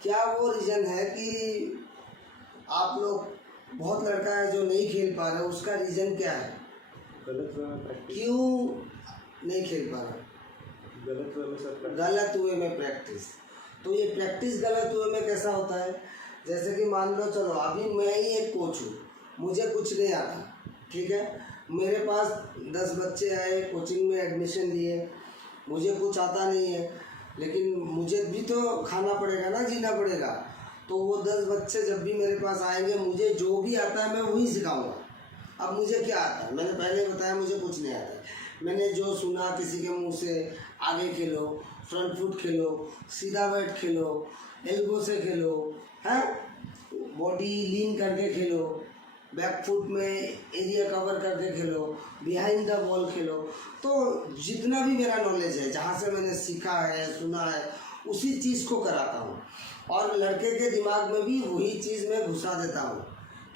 क्या वो रीज़न है कि आप लोग बहुत लड़का है जो नहीं खेल पा रहे, उसका रीज़न क्या है? गलत वे में प्रैक्टिस। क्यों नहीं खेल पा रहे? गलत वे में सर प्रैक्टिस। गलत वे में प्रैक्टिस। तो ये प्रैक्टिस गलत वे में कैसा होता है? जैसे कि मान लो, चलो अभी मैं ही एक कोच हूँ, मुझे कुछ नहीं आता, ठीक है, मेरे पास 10 बच्चे आए, कोचिंग में एडमिशन लिए, मुझे कुछ आता नहीं है, लेकिन मुझे भी तो खाना पड़ेगा ना, जीना पड़ेगा। तो वो 10 बच्चे जब भी मेरे पास आएंगे, मुझे जो भी आता है मैं वही सिखाऊंगा। अब मुझे क्या आता है? मैंने पहले बताया मुझे कुछ नहीं आता है। मैंने जो सुना किसी के मुंह से, आगे खेलो, फ्रंट फुट खेलो, सीधा बैट खेलो, एल्बो से खेलो, हैं, बॉडी लीन करके खेलो, बैक फुट में एरिया कवर करके खेलो, बिहाइंड द बॉल खेलो। तो जितना भी मेरा नॉलेज है, जहाँ से मैंने सीखा है, सुना है, उसी चीज़ को कराता हूँ। और लड़के के दिमाग में भी वही चीज़ मैं घुसा देता हूँ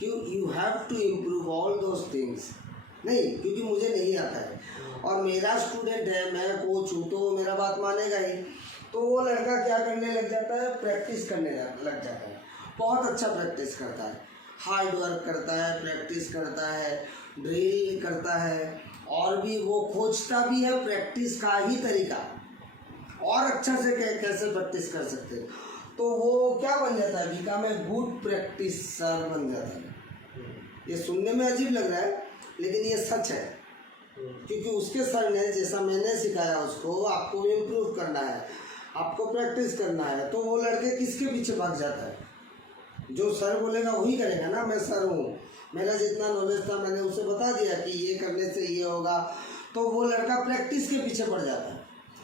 कि you have to improve all those things. नहीं, क्योंकि मुझे नहीं आता है और मेरा स्टूडेंट है, मैं कोच हूँ, तो मेरा बात मानेगा ही। तो वो लड़का क्या करने लग जाता है? प्रैक्टिस करने लग जाता है। बहुत अच्छा प्रैक्टिस करता है, हार्ड वर्क करता है, प्रैक्टिस करता है, ड्रिल करता है, और भी वो खोजता भी है प्रैक्टिस का ही तरीका, और अच्छा से कैसे प्रैक्टिस कर सकते हैं। तो वो क्या बन जाता है? बिकम ए गुड प्रैक्टिसर बन जाता है। ये सुनने में अजीब लग रहा है, लेकिन ये सच है, क्योंकि उसके सर ने जैसा मैंने सिखाया उसको, आपको इम्प्रूव करना है, आपको प्रैक्टिस करना है, तो वो लड़के किसके पीछे भाग जाता है? जो सर बोलेगा वही करेगा ना। मैं सर हूँ, मेरा जितना नॉलेज था मैंने उसे बता दिया कि ये करने से ये होगा, तो वो लड़का प्रैक्टिस के पीछे पड़ जाता है।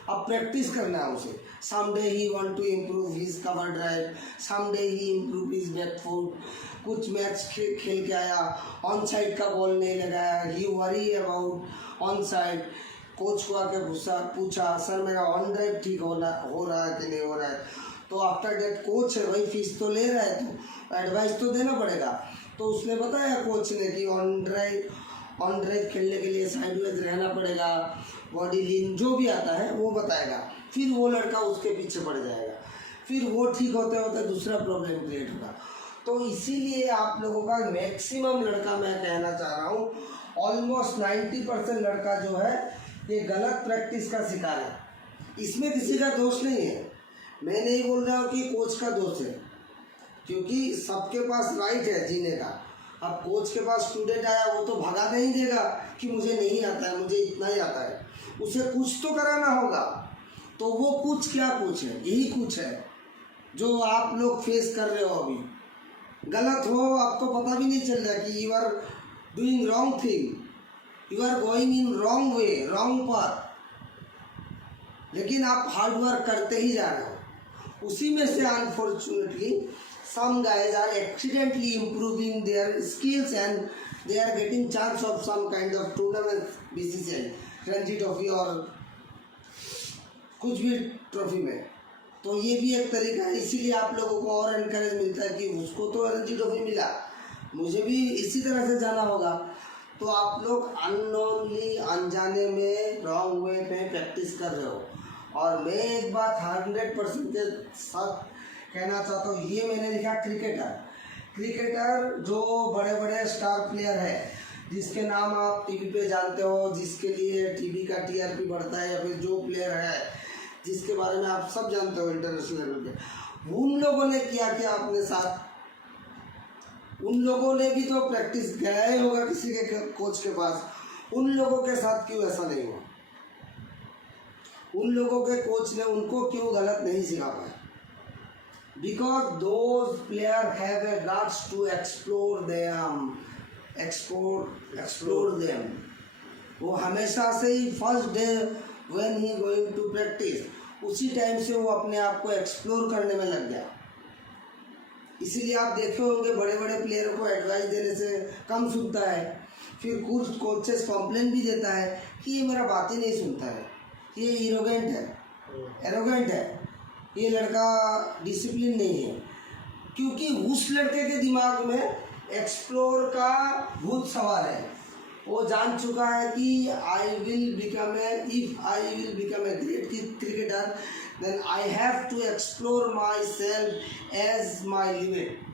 अब प्रैक्टिस करना है उसे। Someday he want to improve his cover drive, someday he improve his back foot. कुछ मैच खेल के आया, ऑन साइड का बॉल नहीं लगाया, he worry about on side. Coach को आके पूछा, सर मेरा ऑन ड्राइव ठीक हो रहा है कि नहीं हो रहा है? तो आफ्टर डेट कोच है भाई, फीस तो ले रहा है, तो एडवाइस तो देना पड़ेगा। तो उसने बताया कोच ने कि ऑन ड्राइव खेलने के लिए साइडवेज रहना पड़ेगा, बॉडी लीन, जो भी आता है वो बताएगा। फिर वो लड़का उसके पीछे पड़ जाएगा, फिर वो ठीक होते होते दूसरा प्रॉब्लम क्रिएट होगा। तो इसीलिए आप लोगों का मैक्सिमम लड़का, मैं कहना चाह रहा हूँ, ऑलमोस्ट 90% लड़का जो है ये गलत प्रैक्टिस का शिकार है। इसमें किसी का दोष नहीं है। मैं नहीं बोल रहा हूँ कि कोच का दोष है, क्योंकि सबके पास राइट है जीने का। अब कोच के पास स्टूडेंट आया, वो तो भगा नहीं देगा कि मुझे नहीं आता है, मुझे इतना ही आता है। उसे कुछ तो कराना होगा। तो वो कुछ क्या कुछ है? यही कुछ है जो आप लोग फेस कर रहे हो अभी। गलत हो, आपको पता भी नहीं चल रहा कि you are doing wrong thing, you are going in wrong way, wrong path, लेकिन आप हार्ड वर्क करते ही जा रहे हो। उसी में से unfortunately some guys are accidentally improving their skills and they are getting chance of some kind of tournament, BCCI, Ranji trophy और कुछ भी ट्रॉफी में। तो ये भी एक तरीका है, इसीलिए आप लोगों को और एनकरेज मिलता है कि उसको तो रणजी ट्रॉफी मिला, मुझे भी इसी तरह से जाना होगा। तो आप लोग अननोनली, अनजाने में, रॉन्ग वे पे प्रैक्टिस कर रहे हो। और मैं एक बात 100% के साथ कहना चाहता हूँ, ये मैंने लिखा क्रिकेटर जो बड़े बड़े स्टार प्लेयर है, जिसके नाम आप टीवी पे जानते हो, जिसके लिए टीवी का टीआरपी बढ़ता है, या फिर जो प्लेयर है जिसके बारे में आप सब जानते हो इंटरनेशनल लेवल पे, उन लोगों ने किया क्या अपने साथ? उन लोगों ने भी तो प्रैक्टिस गया ही होगा किसी के कोच के पास। उन लोगों के साथ क्यों ऐसा नहीं हुआ? उन लोगों के कोच ने उनको क्यों गलत नहीं सिखा पाया? Because those players have a guts to explore them. वो हमेशा से ही first day when he going to practice, उसी टाइम से वो अपने आप को एक्सप्लोर करने में लग गया। इसीलिए आप देखे होंगे बड़े बड़े प्लेयर को एडवाइस देने से कम सुनता है। फिर कुछ कोचेस कंप्लेन भी देता है कि ये मेरा बात ही नहीं सुनता है, ये एरोगेंट है, ये लड़का डिसिप्लिन नहीं है। क्योंकि उस लड़के के दिमाग में एक्सप्लोर का भूत सवार है। वो जान चुका है कि if I will become a great cricketer, then I have to explore myself as my limit.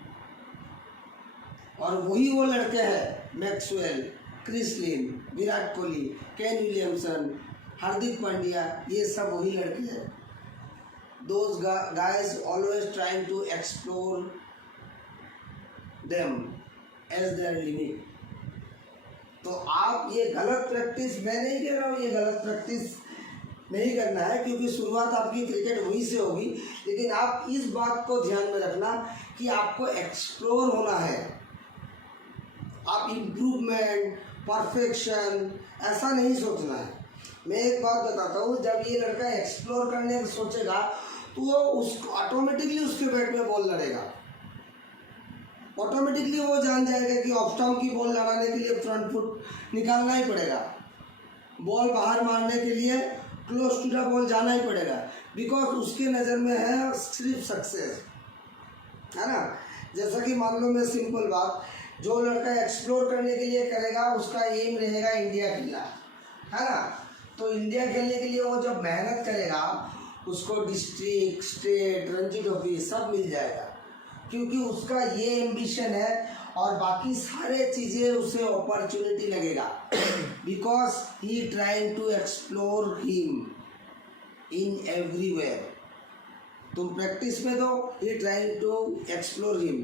और वही वो लड़के हैं, Maxwell, Chris Lynn, Virat Kohli, Kane Williamson, Hardik Pandya, ये सब वही लड़के हैं. Those guys always trying to explore them as their limit. तो आप ये गलत प्रैक्टिस, मैं नहीं कह रहा हूँ ये गलत प्रैक्टिस नहीं करना है, क्योंकि शुरुआत आपकी क्रिकेट वहीं से होगी, लेकिन आप इस बात को ध्यान में रखना कि आपको एक्सप्लोर होना है. आप इम्प्रूवमेंट, परफेक्शन ऐसा नहीं सोचना है. मैं एक बात बताता हूँ, जब ये लड़का एक्सप्लोर करने का सोचेगा तो वो उसको ऑटोमेटिकली उसके बैट में बॉल लड़ेगा. ऑटोमेटिकली वो जान जाएगा कि ऑफ स्टंप की बॉल लड़ाने के लिए फ्रंट फुट निकालना ही पड़ेगा, बॉल बाहर मारने के लिए क्लोज टू द बॉल जाना ही पड़ेगा, बिकॉज उसके नज़र में है सिर्फ सक्सेस, है ना. जैसा कि मान लो, मैं सिंपल बात, जो लड़का एक्सप्लोर करने के लिए करेगा उसका एम रहेगा इंडिया खेलना, है ना. तो इंडिया खेलने के लिए वो जब मेहनत करेगा उसको डिस्ट्रिक्ट, स्टेट, रणजी ट्रॉफी सब मिल जाएगा, क्योंकि उसका ये एम्बिशन है. और बाकी सारे चीज़ें उसे अपॉर्चुनिटी लगेगा, because he trying to explore him in everywhere. तुम प्रैक्टिस में दो, he trying to explore him,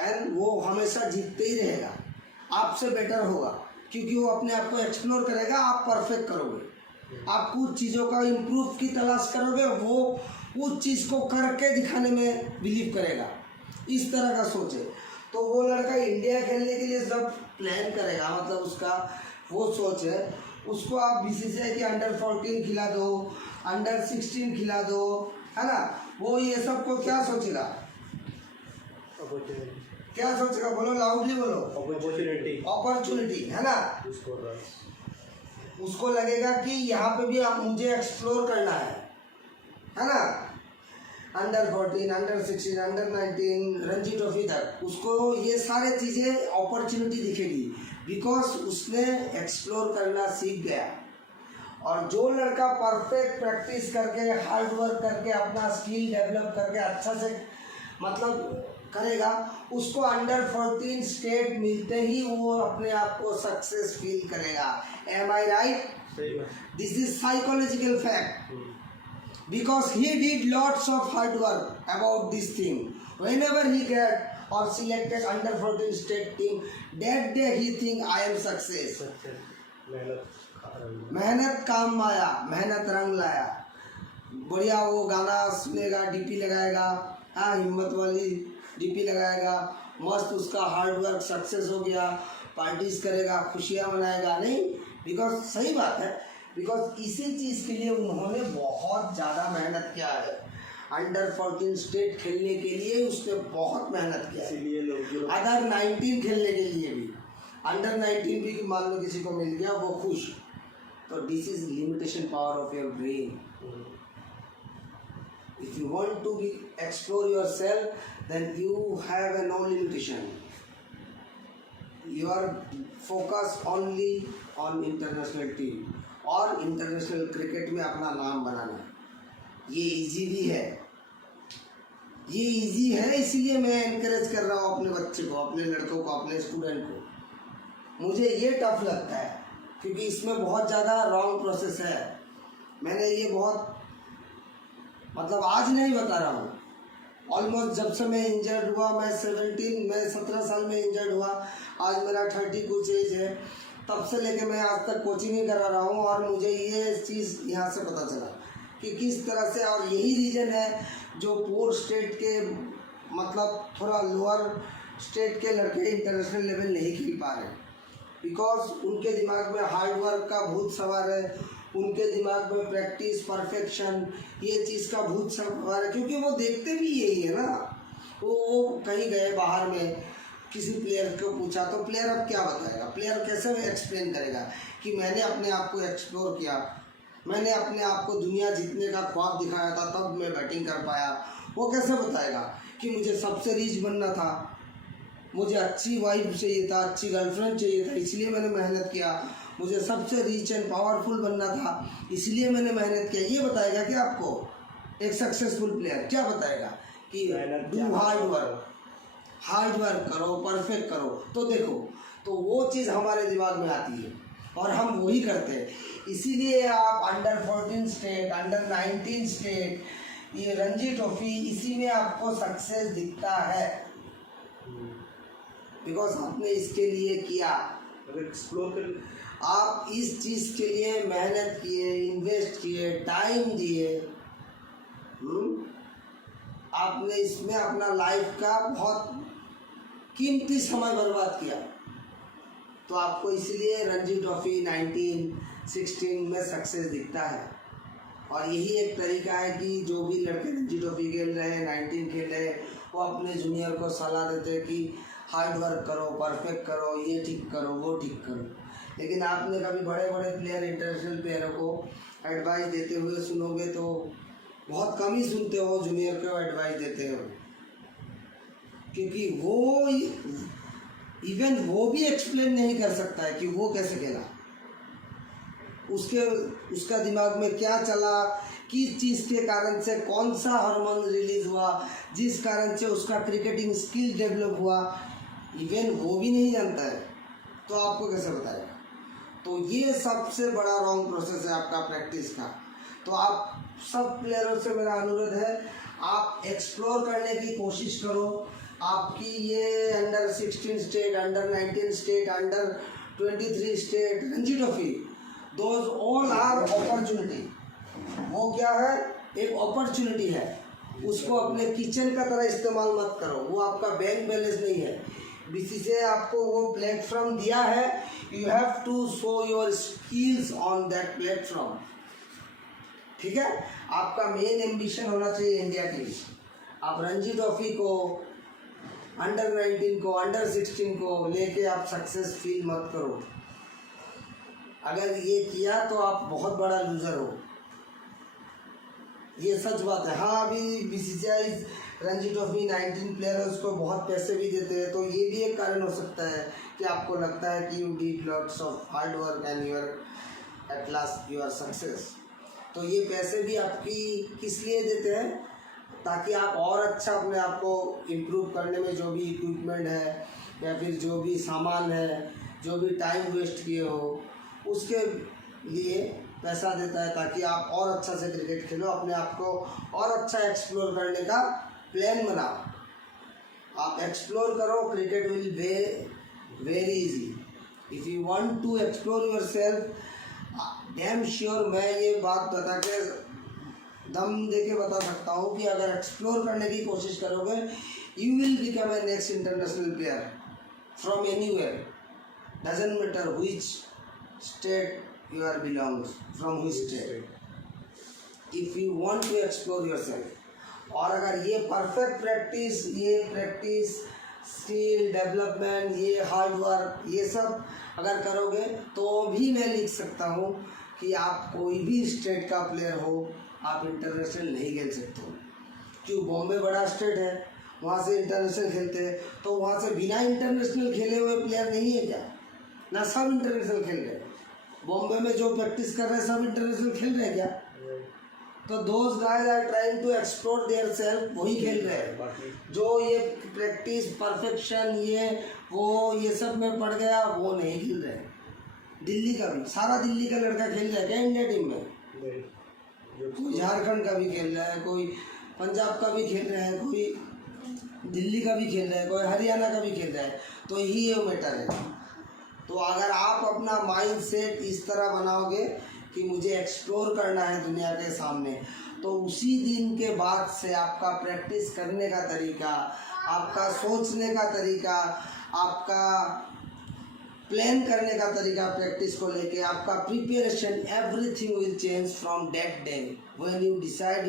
and वो हमेशा जीतते ही रहेगा, आपसे बेटर होगा, क्योंकि वो अपने आप को एक्सप्लोर करेगा. आप परफेक्ट करोगे, आप कुछ चीज़ों का इम्प्रूव की तलाश करोगे, वो उस चीज़ को करके दिखाने में बिलीव करेगा. इस तरह का सोचे. तो वो लड़का इंडिया खेलने के लिए जब प्लान करेगा, मतलब उसका वो सोच है, उसको आप बीसीसीआई के अंडर 14 खिला दो, अंडर 16 खिला दो, है ना. वो ये सब को क्या सोचेगा, क्या सोचेगा, बोलो लाउडली बोलो. अपॉर्चुनिटी, है ना. उसको लगेगा कि यहाँ पे भी आप मुझे एक्सप्लोर करना है ना. Under 14, under 16, under 19, Ranji trophy तक उसको ये सारे चीज़ें अपॉर्चुनिटी दिखेगी, बिकॉज उसने एक्सप्लोर करना सीख गया. और जो लड़का परफेक्ट प्रैक्टिस करके, हार्ड वर्क करके, अपना स्किल डेवलप करके अच्छा से मतलब करेगा, उसको अंडर 14 स्टेट मिलते ही वो अपने आप को सक्सेस फील करेगा. Am I right? This is psychological fact, because he did lots of hard work about this thing. Whenever he get or selected under 14 state team, that day he think I am success. मेहनत काम आया, मेहनत रंग लाया. बढ़िया वो गाना सुनेगा, डीपी लगाएगा, हाँ हिम्मत वाली डीपी लगाएगा, मस्त उसका हार्ड वर्क सक्सेस हो गया, पार्टीज करेगा, खुशियाँ मनाएगा. नहीं, बिकॉज सही बात है, बिकॉज इसी चीज़ के लिए उन्होंने बहुत ज़्यादा मेहनत किया है. अंडर 14 स्टेट खेलने के लिए उसने बहुत मेहनत किया है. अदर 19 खेलने के लिए भी, अंडर 19 भी मान लो किसी को मिल गया, वो खुश. तो this is limitation power of your brain. If you want to be explore yourself, then you have a no limitation. You are focus only on international team और इंटरनेशनल क्रिकेट में अपना नाम बनाना. ये इजी भी है, ये easy है, इसीलिए मैं इनकरेज कर रहा हूँ अपने बच्चे को, अपने लड़कों को, अपने स्टूडेंट को. मुझे ये टफ लगता है क्योंकि इसमें बहुत ज़्यादा रॉन्ग प्रोसेस है. मैंने ये बहुत मतलब आज नहीं बता रहा हूँ, ऑलमोस्ट जब से मैं इंजर्ड हुआ, मैं 17 साल में इंजर्ड हुआ, आज मेरा 30 कुछ एज है, तब से लेके मैं आज तक कोचिंग ही करा रहा हूँ. और मुझे ये चीज़ यहाँ से पता चला कि किस तरह से, और यही रीज़न है जो पोर स्टेट के मतलब थोड़ा लोअर स्टेट के लड़के इंटरनेशनल लेवल नहीं खेल पा रहे, बिकॉज उनके दिमाग में हार्ड वर्क का भूत सवार है, उनके दिमाग में प्रैक्टिस, परफेक्शन, ये चीज़ का भूत सवार है, क्योंकि वो देखते भी यही है ना. वो कहीं गए बाहर में, किसी प्लेयर को पूछा तो प्लेयर अब क्या बताएगा, प्लेयर कैसे एक्सप्लेन करेगा कि मैंने अपने आप को एक्सप्लोर किया, मैंने अपने आप को दुनिया जीतने का ख्वाब दिखाया था, तब मैं बैटिंग कर पाया. वो कैसे बताएगा कि मुझे सबसे रिच बनना था, मुझे अच्छी वाइफ चाहिए था, अच्छी गर्लफ्रेंड चाहिए था, इसलिए मैंने मेहनत किया, मुझे सबसे रिच एंड पावरफुल बनना था, इसलिए मैंने मेहनत किया। ये बताएगा कि आपको एक सक्सेसफुल प्लेयर क्या बताएगा कि डू हार्ड वर्क करो, परफेक्ट करो। तो देखो, तो वो चीज़ हमारे दिमाग में आती है और हम वही करते हैं। इसीलिए आप अंडर 14 स्टेट, अंडर 19 स्टेट, ये रणजी ट्रॉफी, इसी में आपको सक्सेस दिखता है, बिकॉज आपने इसके लिए किया। अगर एक्सप्लोर कर आप इस चीज़ के लिए मेहनत किए, इन्वेस्ट किए, टाइम दिए, आपने इसमें अपना लाइफ का बहुत कीमती समय बर्बाद किया, तो आपको इसलिए रणजी ट्रॉफी 19-16 में सक्सेस दिखता है। और यही एक तरीका है कि जो भी लड़के रणजी ट्रॉफी खेल रहे हैं, 19 खेल रहे हैं, वो अपने जूनियर को सलाह देते हैं कि हार्ड वर्क करो, परफेक्ट करो, ये ठीक करो, वो ठीक करो। लेकिन आपने कभी बड़े बड़े प्लेयर, इंटरनेशनल प्लेयरों को एडवाइस देते हुए सुनोगे तो बहुत कम ही सुनते हो जूनियर को एडवाइस देते हो, क्योंकि वो इवन वो भी एक्सप्लेन नहीं कर सकता है कि वो कैसे खेला, उसका दिमाग में क्या चला, किस चीज़ के कारण से कौन सा हार्मोन रिलीज हुआ, जिस कारण से उसका क्रिकेटिंग स्किल डेवलप हुआ, इवन वो भी नहीं जानता है, तो आपको कैसे बताएगा। तो ये सबसे बड़ा रॉन्ग प्रोसेस है आपका प्रैक्टिस का। तो आप सब प्लेयरों से मेरा अनुरोध है, आप एक्सप्लोर करने की कोशिश करो। आपकी ये under 16 state, under 19 state, under 23 state Ranji trophy, those all are opportunity. वो क्या है, एक अपॉर्चुनिटी है, उसको अपने किचन का तरह इस्तेमाल मत करो। वो आपका बैंक बैलेंस नहीं है। बीसीसीआई आपको वो प्लेटफॉर्म दिया है, you have to show your skills on that platform. ठीक है, आपका मेन एम्बिशन होना चाहिए इंडिया टीम। आप रणजी ट्रॉफी को, अंडर 19 को, अंडर 16 को लेके आप सक्सेस फील मत करो। अगर ये किया तो आप बहुत बड़ा लूजर हो, ये सच बात है। हाँ, अभी बीसीसीआई रणजी ट्रॉफी 19 प्लेयर्स को बहुत पैसे भी देते हैं, तो ये भी एक कारण हो सकता है कि आपको लगता है कि you did lots of hard work and you are at last you are success. तो ये पैसे भी आपकी किस लिए देते हैं, ताकि आप और अच्छा अपने आप को इम्प्रूव करने में, जो भी इक्विपमेंट है या फिर जो भी सामान है, जो भी टाइम वेस्ट किए हो, उसके लिए पैसा देता है, ताकि आप और अच्छा से क्रिकेट खेलो, अपने आप को और अच्छा एक्सप्लोर करने का प्लान बनाओ। आप एक्सप्लोर करो, cricket will be very easy. If you want to explore yourself, damn sure मैं ये बात बता के, दम दे के बता सकता हूँ कि अगर एक्सप्लोर करने की कोशिश करोगे, you will become A next international player from anywhere, doesn't matter which state you are belongs, from which state, if you want to explore yourself। और अगर ये परफेक्ट प्रैक्टिस, ये प्रैक्टिस, स्किल डेवलपमेंट, ये hard work, ये सब अगर करोगे तो भी मैं लिख सकता हूँ कि आप कोई भी स्टेट का प्लेयर हो, आप इंटरनेशनल नहीं खेल सकते हो। क्यों, बॉम्बे बड़ा स्टेट है, वहाँ से इंटरनेशनल खेलते हैं, तो वहाँ से बिना इंटरनेशनल खेले हुए प्लेयर नहीं है क्या? ना सब इंटरनेशनल खेल रहे हैं। बॉम्बे में जो प्रैक्टिस कर रहे हैं सब इंटरनेशनल खेल रहे हैं क्या? तो those guys are trying to explore their self, वही खेल रहे हैं। जो ये प्रैक्टिस, परफेक्शन, ये सब में पड़ गया, वो नहीं खेल रहे हैं। दिल्ली का भी, सारा दिल्ली का लड़का खेल रहा है क्या इंडिया टीम में? कोई झारखंड का भी खेल रहा है, कोई पंजाब का भी खेल रहा है, कोई दिल्ली का भी खेल रहा है, कोई हरियाणा का भी खेल रहा है। तो यही ये मैटर है। तो अगर आप अपना माइंड सेट इस तरह बनाओगे कि मुझे एक्सप्लोर करना है दुनिया के सामने, तो उसी दिन के बाद से आपका प्रैक्टिस करने का तरीका, आपका सोचने का तरीका, आपका प्लान करने का तरीका, प्रैक्टिस को लेके आपका preparation, everything will change from that day when you decide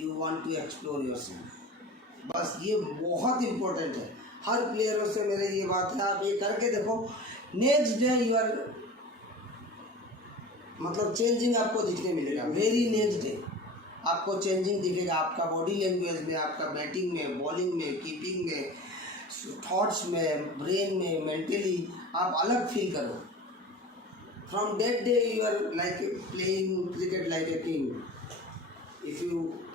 you want to explore yourself. बस ये बहुत इम्पोर्टेंट है। हर प्लेयरों से मेरे ये बात है, आप ये करके देखो, नेक्स्ट डे यू आर, मतलब चेंजिंग आपको दिखने मिलेगा। वेरी नेक्स्ट डे आपको चेंजिंग दिखेगा, आपका बॉडी लैंग्वेज में, आपका बैटिंग में, बॉलिंग में, कीपिंग में, थॉट्स में, ब्रेन में, मेंटली आप अलग फील करो। From that day you are like playing cricket like a king. If you